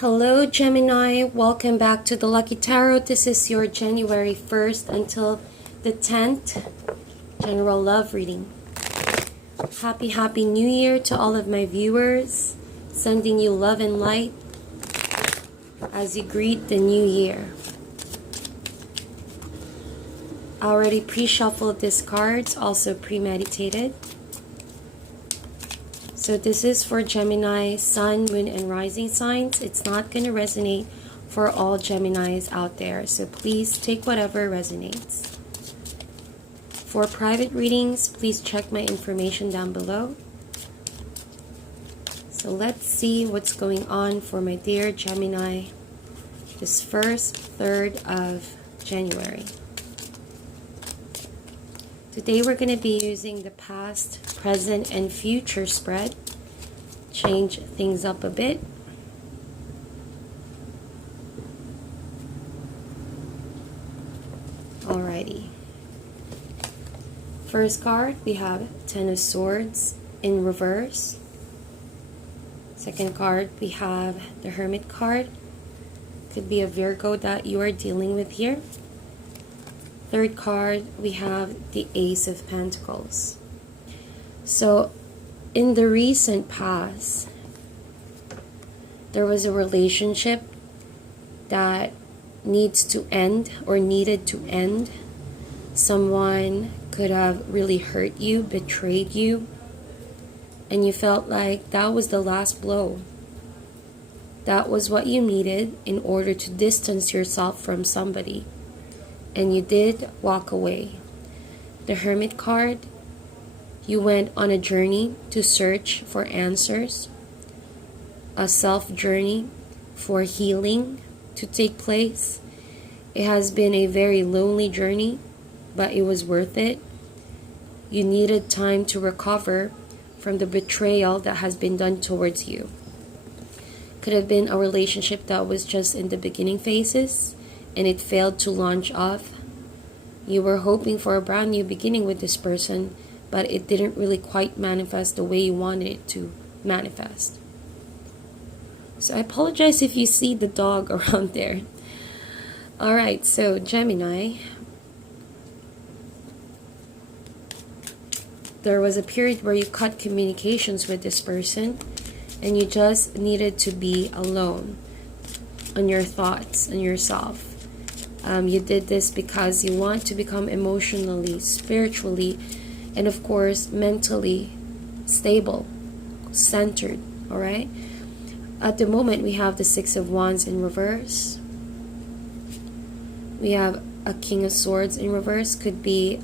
Hello Gemini, welcome back to the Lucky Tarot. This is your January 1st until the 10th general love reading. Happy New Year to all of my viewers. Sending you love and light as you greet the new year. I already pre-shuffled these cards, also premeditated. So this is for Gemini, Sun, Moon, and Rising signs. It's not going to resonate for all Geminis out there. So please take whatever resonates. For private readings, please check my information down below. So let's see what's going on for my dear Gemini this first third of January. Today we're going to be using the past, present, and future spread. Change things up a bit. Alrighty. First card, we have Ten of Swords in reverse. Second card, we have the Hermit card. Could be a Virgo that you are dealing with here. Third card, we have the Ace of Pentacles. So, in the recent past, there was a relationship that needs to end or needed to end. Someone could have really hurt you, betrayed you, and you felt like that was the last blow. That was what you needed in order to distance yourself from somebody. And you did walk away. The Hermit card, you went on a journey to search for answers, a self journey for healing to take place. It has been a very lonely journey, but it was worth it. You needed time to recover from the betrayal that has been done towards you. Could have been a relationship that was just in the beginning phases and it failed to launch off. You were hoping for a brand new beginning with this person, but it didn't really quite manifest the way you wanted it to manifest. So I apologize if you see the dog around there. Alright, so Gemini, there was a period where you cut communications with this person and you just needed to be alone on your thoughts and yourself. You did this because you want to become emotionally, spiritually, and of course mentally stable, centered. All right. At the moment, we have the Six of Wands in reverse. We have a King of Swords in reverse. Could be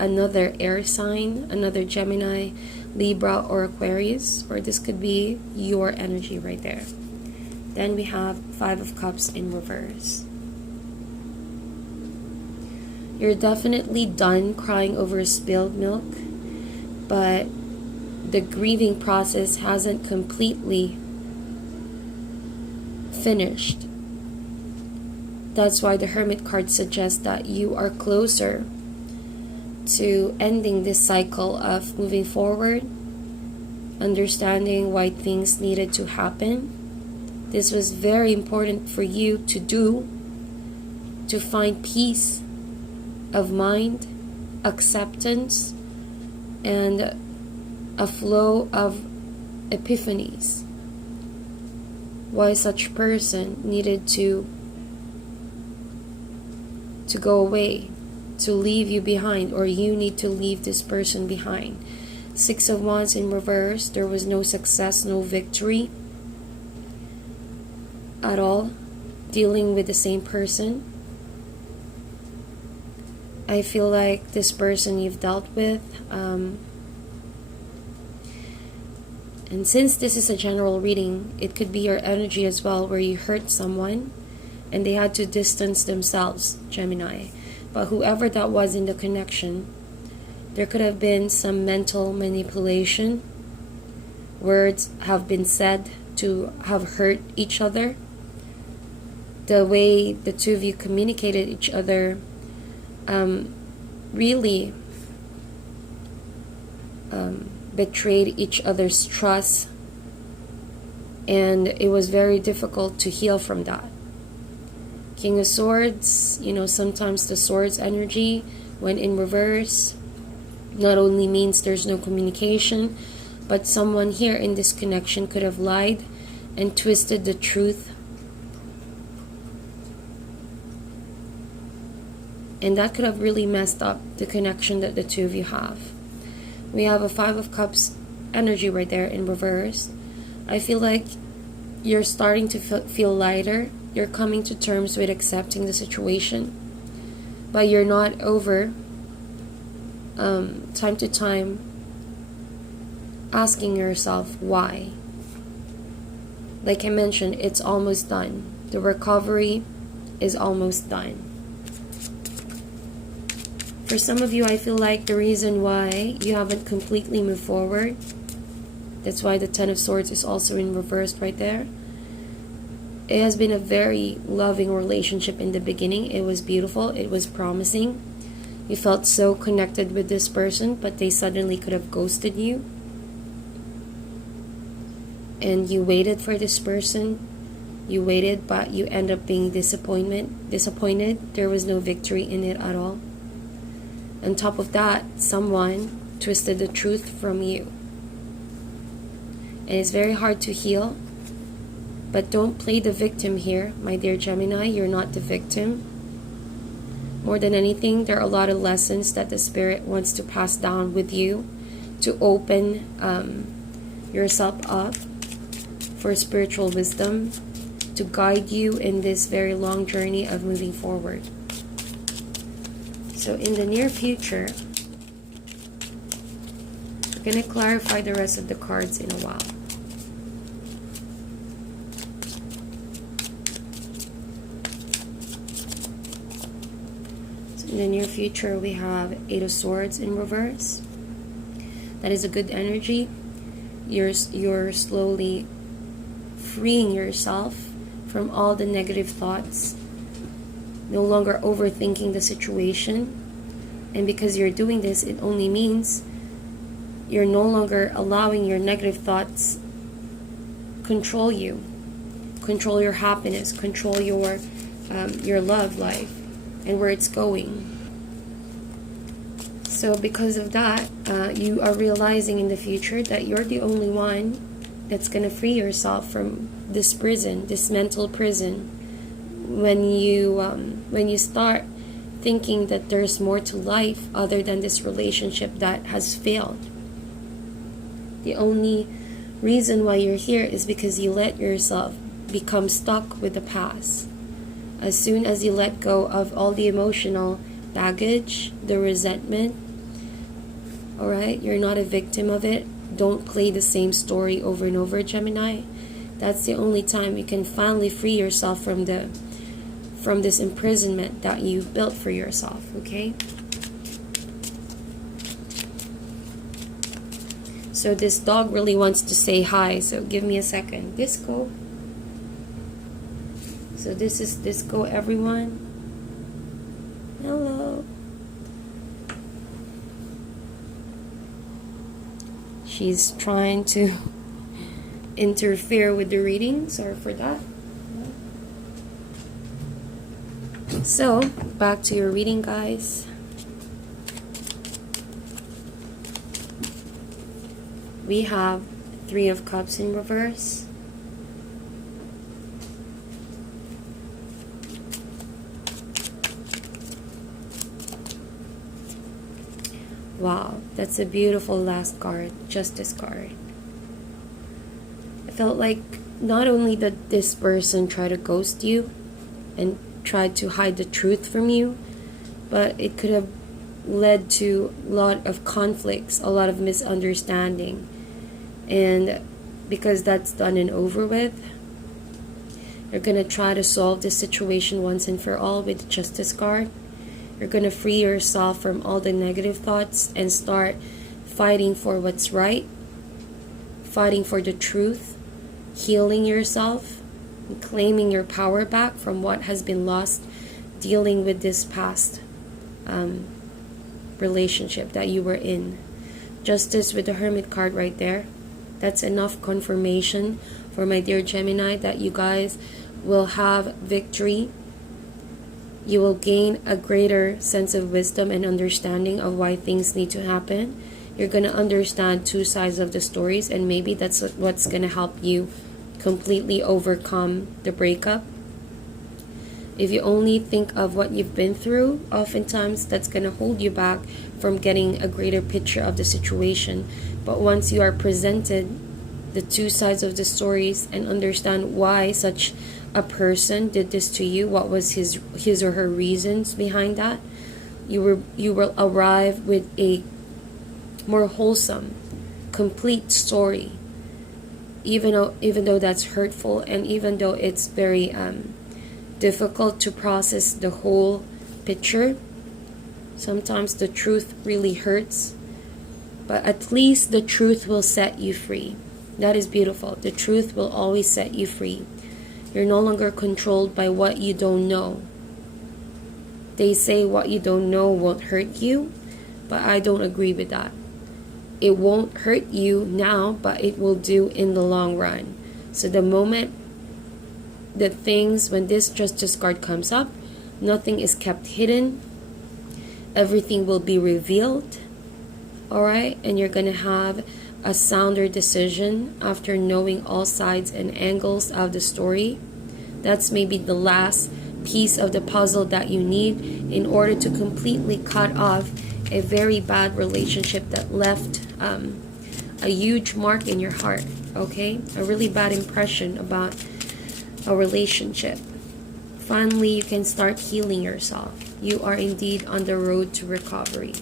another air sign, another Gemini, Libra, or Aquarius, or this could be your energy right there. Then we have Five of Cups in reverse. You're definitely done crying over spilled milk, but the grieving process hasn't completely finished. That's why the Hermit card suggests that you are closer to ending this cycle of moving forward, understanding why things needed to happen. This was very important for you to do, to find peace of mind, acceptance, and a flow of epiphanies. Why such person needed to go away, to leave you behind, or you need to leave this person behind. Six of Wands in reverse, there was no success, no victory at all dealing with the same person. I feel like this person you've dealt with, and since this is a general reading, it could be your energy as well, where you hurt someone and they had to distance themselves, Gemini. But whoever that was in the connection, there could have been some mental manipulation. Words have been said to have hurt each other. The way the two of you communicated each other really betrayed each other's trust and it was very difficult to heal from that. King of Swords, you know, sometimes the Swords energy, when in reverse, not only means there's no communication, but someone here in this connection could have lied and twisted the truth. And that could have really messed up the connection that the two of you have. We have a Five of Cups energy right there in reverse. I feel like you're starting to feel lighter. You're coming to terms with accepting the situation. But you're not over time to time asking yourself why. Like I mentioned, it's almost done. The recovery is almost done. For some of you, I feel like the reason why you haven't completely moved forward, that's why the Ten of Swords is also in reverse right there. It has been a very loving relationship in the beginning. It was beautiful. It was promising. You felt so connected with this person, but they suddenly could have ghosted you. And you waited for this person. You waited, but you end up being disappointed. There was no victory in it at all. On top of that, someone twisted the truth from you. And it's very hard to heal. But don't play the victim here, my dear Gemini. You're not the victim. More than anything, there are a lot of lessons that the Spirit wants to pass down with you to open yourself up for spiritual wisdom, to guide you in this very long journey of moving forward. So in the near future, we're going to clarify the rest of the cards in a while. In the near future, we have Eight of Swords in reverse. That is a good energy. You're slowly freeing yourself from all the negative thoughts, no longer overthinking the situation. And because you're doing this, it only means you're no longer allowing your negative thoughts control you, control your happiness, control your love life and where it's going. So because of that, you are realizing in the future that you're the only one that's going to free yourself from this prison, this mental prison. When you start thinking that there's more to life other than this relationship that has failed. The only reason why you're here is because you let yourself become stuck with the past. As soon as you let go of all the emotional baggage, the resentment, alright, you're not a victim of it. Don't play the same story over and over, Gemini. That's the only time you can finally free yourself from this imprisonment that you built for yourself, okay? So this dog really wants to say hi, so give me a second. Disco. So this is Disco, everyone. Hello. She's trying to interfere with the reading. Sorry for that. So, back to your reading, guys. We have Three of Cups in reverse. Wow, that's a beautiful last card, Justice card. I felt like not only did this person try to ghost you and tried to hide the truth from you, but it could have led to a lot of conflicts, a lot of misunderstanding. And because that's done and over with, you're going to try to solve this situation once and for all with the Justice card. You're going to free yourself from all the negative thoughts and start fighting for what's right, fighting for the truth, healing yourself, and claiming your power back from what has been lost, dealing with this past relationship that you were in. Justice with the Hermit card right there. That's enough confirmation for my dear Gemini, that you guys will have victory. You will gain a greater sense of wisdom and understanding of why things need to happen. You're going to understand two sides of the stories, and maybe that's what's going to help you completely overcome the breakup. If you only think of what you've been through, oftentimes that's going to hold you back from getting a greater picture of the situation. But once you are presented the two sides of the stories and understand why such a person did this to you, what was his or her reasons behind that, you will arrive with a more wholesome, complete story. Even though that's hurtful, and even though it's very difficult to process the whole picture, sometimes the truth really hurts, but at least the truth will set you free. That is beautiful. The truth will always set you free. You're no longer controlled by what you don't know. They say what you don't know won't hurt you, but I don't agree with that. It won't hurt you now, but it will do in the long run. So the moment that when this justice card comes up, nothing is kept hidden. Everything will be revealed. Alright? And you're going to have a sounder decision after knowing all sides and angles of the story. That's maybe the last piece of the puzzle that you need in order to completely cut off a very bad relationship that left a huge mark in your heart. Okay? A really bad impression about a relationship. Finally, you can start healing yourself. You are indeed on the road to recovery.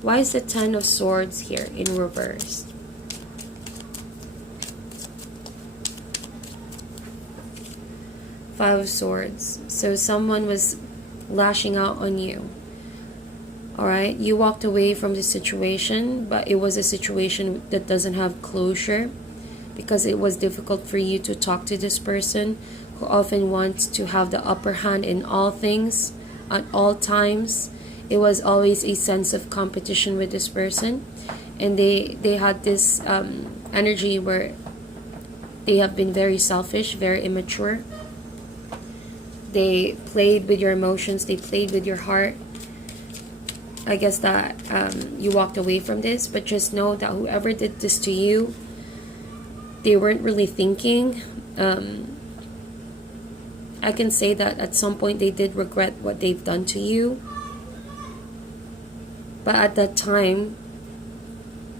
Why is the Ten of Swords here in reverse? Five of Swords. So someone was lashing out on you. Alright, you walked away from the situation, but it was a situation that doesn't have closure because it was difficult for you to talk to this person who often wants to have the upper hand in all things at all times. It was always a sense of competition with this person, and they had this energy where they have been very selfish, very immature. They played with your emotions, they played with your heart. I guess that you walked away from this, but just know that whoever did this to you, they weren't really thinking. I can say that at some point they did regret what they've done to you, but at that time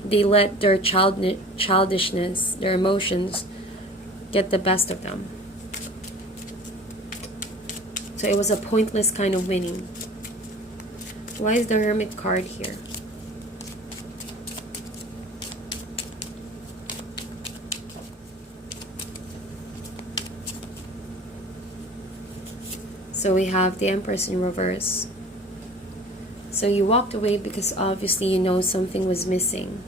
they let their childishness, their emotions get the best of them. So it was a pointless kind of winning. Why is the Hermit card here? So we have the Empress in reverse. So you walked away because obviously you know something was missing.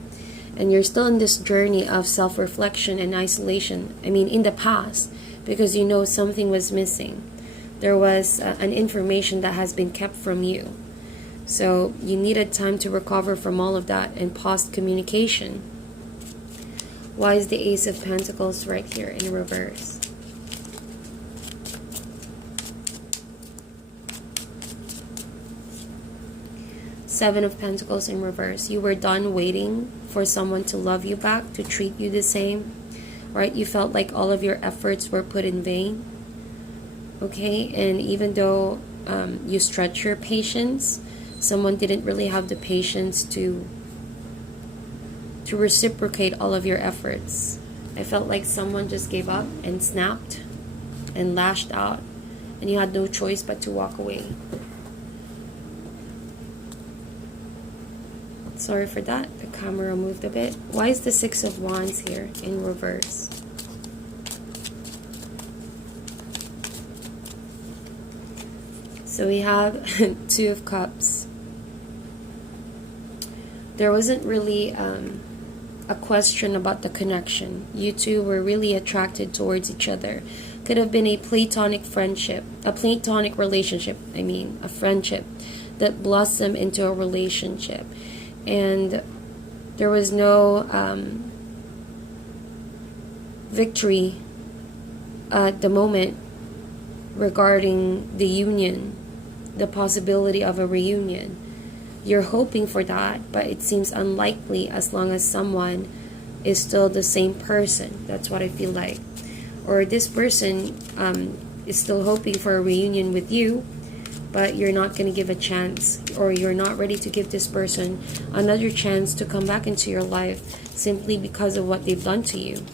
And you're still in this journey of self-reflection and isolation. I mean, in the past, because you know something was missing. There was an information that has been kept from you. So you needed time to recover from all of that and paused communication. Why is the Ace of Pentacles right here in reverse? Seven of Pentacles in reverse. You were done waiting for someone to love you back, to treat you the same, right? You felt like all of your efforts were put in vain. Okay, and even though you stretch your patience, someone didn't really have the patience to reciprocate all of your efforts. I felt like someone just gave up and snapped and lashed out, and you had no choice but to walk away. Sorry for that, the camera moved a bit. Why is the Six of Wands here in reverse? So we have Two of Cups. There wasn't really a question about the connection. You two were really attracted towards each other. Could have been a platonic friendship, a platonic relationship, a friendship that blossomed into a relationship. And there was no victory at the moment regarding the union, the possibility of a reunion. You're hoping for that, but it seems unlikely as long as someone is still the same person. That's what I feel like. Or this person is still hoping for a reunion with you, but you're not going to give a chance, or you're not ready to give this person another chance to come back into your life simply because of what they've done to you.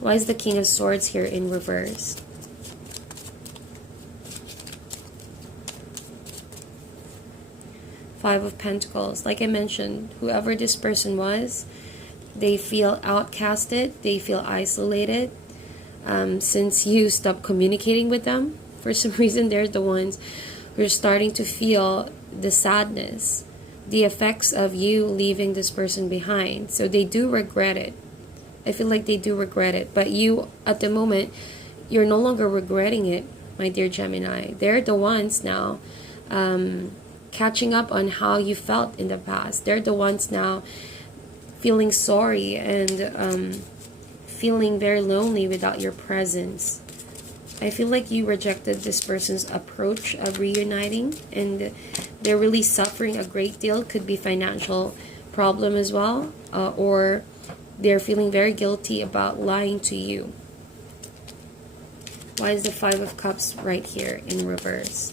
Why is the King of Swords here in reverse? Five of Pentacles. Like I mentioned, whoever this person was, they feel outcasted, they feel isolated. Since you stopped communicating with them, for some reason, they're the ones who are starting to feel the sadness, the effects of you leaving this person behind. So they do regret it. I feel like they do regret it. But you, at the moment, you're no longer regretting it, my dear Gemini. They're the ones now catching up on how you felt in the past. They're the ones now feeling sorry and feeling very lonely without your presence. I feel like you rejected this person's approach of reuniting, and they're really suffering a great deal. Could be financial problem as well, or they're feeling very guilty about lying to you. Why is the Five of Cups right here in reverse?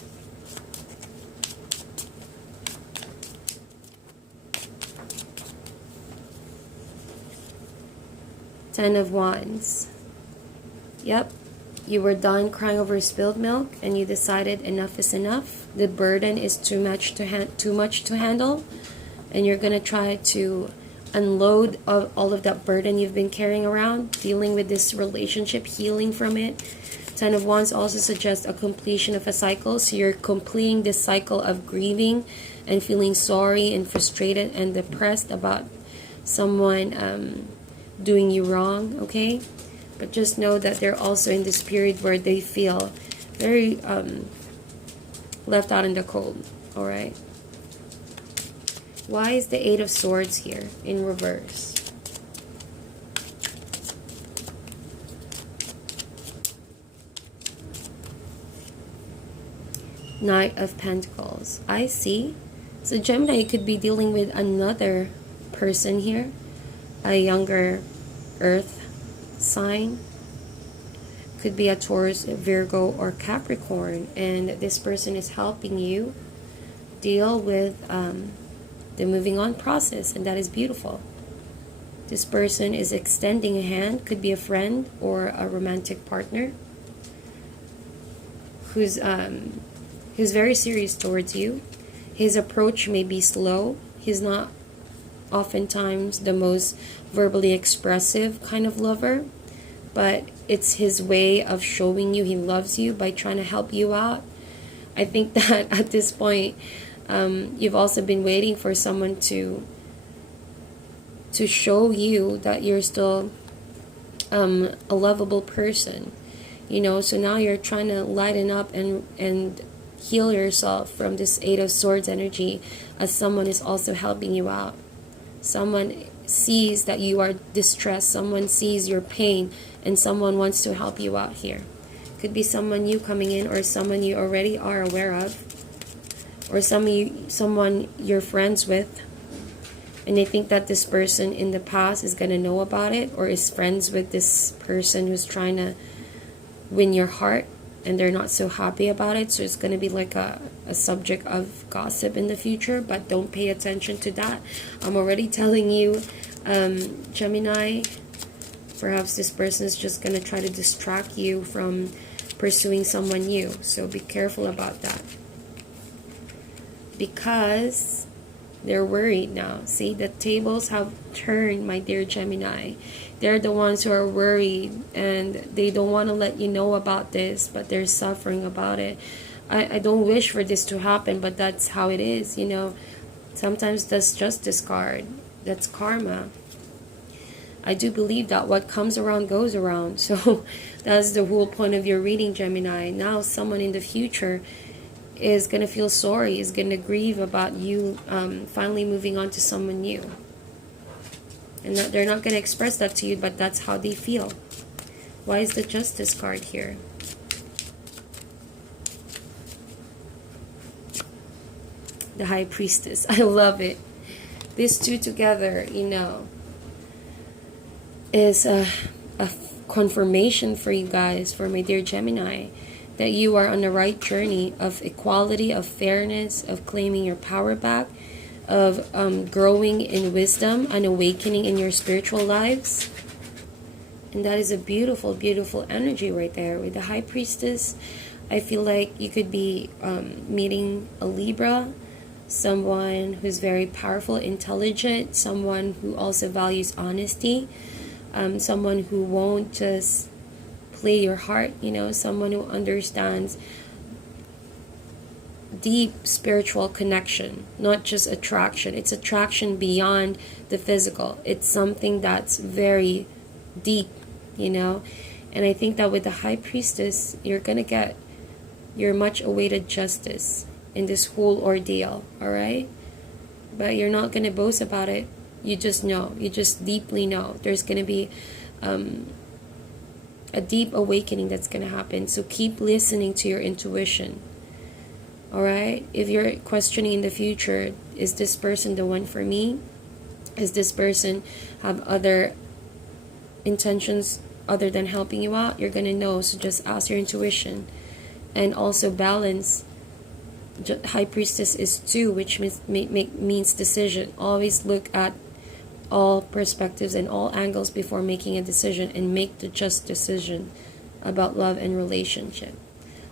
Ten of Wands. Yep. You were done crying over spilled milk, and you decided enough is enough. The burden is too much to handle, and you're gonna try to unload all of that burden you've been carrying around, dealing with this relationship, healing from it. Ten of Wands also suggests a completion of a cycle, so you're completing this cycle of grieving and feeling sorry and frustrated and depressed about someone doing you wrong, okay? But just know that they're also in this period where they feel very left out in the cold, all right? Why is the Eight of Swords here in reverse? Knight of Pentacles. I see. So Gemini, you could be dealing with another person here, a younger Earth sign. Could be a Taurus, Virgo, or Capricorn, and this person is helping you deal with the moving on process, and that is beautiful. This person is extending a hand, could be a friend or a romantic partner who's very serious towards you. His approach may be slow. He's not oftentimes the most verbally expressive kind of lover, but it's his way of showing you he loves you by trying to help you out. I think that at this point, you've also been waiting for someone to show you that you're still a lovable person, you know. So now you're trying to lighten up and heal yourself from this Eight of Swords energy, as someone is also helping you out. Someone sees that you are distressed, someone sees your pain, and someone wants to help you out here. Could be someone new coming in, or someone you already are aware of, or someone you're friends with, and they think that this person in the past is going to know about it, or is friends with this person who's trying to win your heart, and they're not so happy about it. So it's going to be like a subject of gossip in the future, but don't pay attention to that. I'm already telling you, Gemini, perhaps this person is just going to try to distract you from pursuing someone new. So be careful about that, because they're worried now. See, the tables have turned, my dear Gemini. They're the ones who are worried, and they don't want to let you know about this, but they're suffering about it. I don't wish for this to happen, but that's how it is, you know. Sometimes that's just discard. That's karma. I do believe that what comes around goes around. So that's the whole point of your reading, Gemini. Now someone in the future is going to feel sorry, is going to grieve about you finally moving on to someone new. And that they're not going to express that to you, but that's how they feel. Why is the Justice card here? The High Priestess. I love it. These two together, you know, is a confirmation for you guys, for my dear Gemini, that you are on the right journey of equality, of fairness, of claiming your power back, of growing in wisdom and awakening in your spiritual lives. And that is a beautiful, beautiful energy right there. With the High Priestess, I feel like you could be meeting a Libra, someone who's very powerful, intelligent, someone who also values honesty, someone who won't just play your heart, you know, someone who understands deep spiritual connection, not just attraction. It's attraction beyond the physical. It's something that's very deep, you know. And I think that with the High Priestess, you're gonna get your much awaited justice in this whole ordeal, all right? But you're not gonna boast about it. You just know, you just deeply know there's gonna be a deep awakening that's gonna happen. So keep listening to your intuition, all right? If you're questioning in the future, is this person the one for me? Is this person have other intentions other than helping you out? You're gonna know. So just ask your intuition. And also balance. High Priestess is 2, which means decision. Always look at all perspectives and all angles before making a decision, and make the just decision about love and relationship.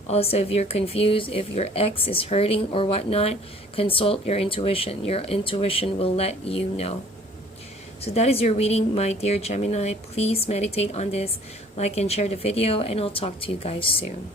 Also, if you're confused, if your ex is hurting or whatnot, consult your intuition. Your intuition will let you know. So that is your reading, my dear Gemini. Please meditate on this, like and share the video, and I'll talk to you guys soon.